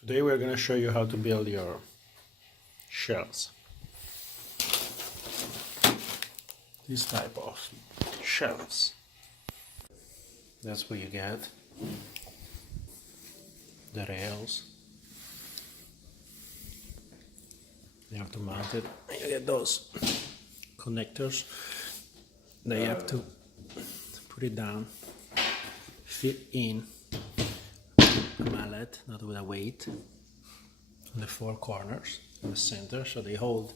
Today we're going to show you how to build your shells. This type of shells. That's what you get. The rails. You have to mount it. You get those connectors. Then you have to put it down, fit in a mallet, not with a weight, on the four corners in the center, so they hold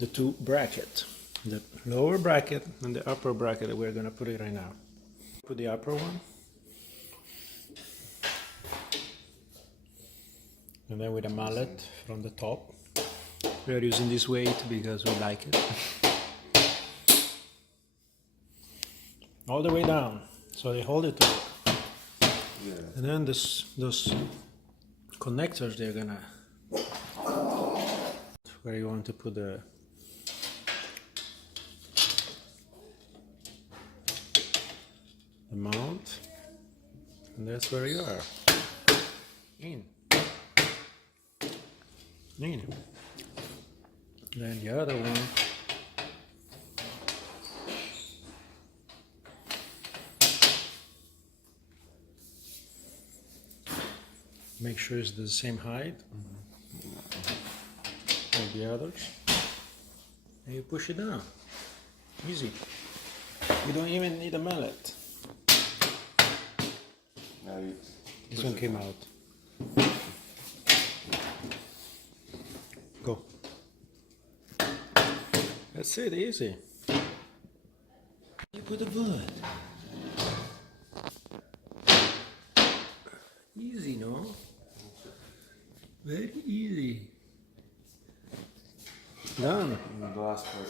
the two brackets, the lower bracket and the upper bracket that we're going to put it right now. Put the upper one, and then with a mallet from the top. We are using this weight because we like it. All the way down, so they hold it to it. Yeah. And then those connectors, they're gonna, where you want to put the mount, and that's where you are. In. Then the other one, make sure it's the same height like the others, and you push it down. Easy. You don't even need a mallet. This one came out. Go. That's it, easy. You put the wood. Easy, no? Very easy. Done. The last part.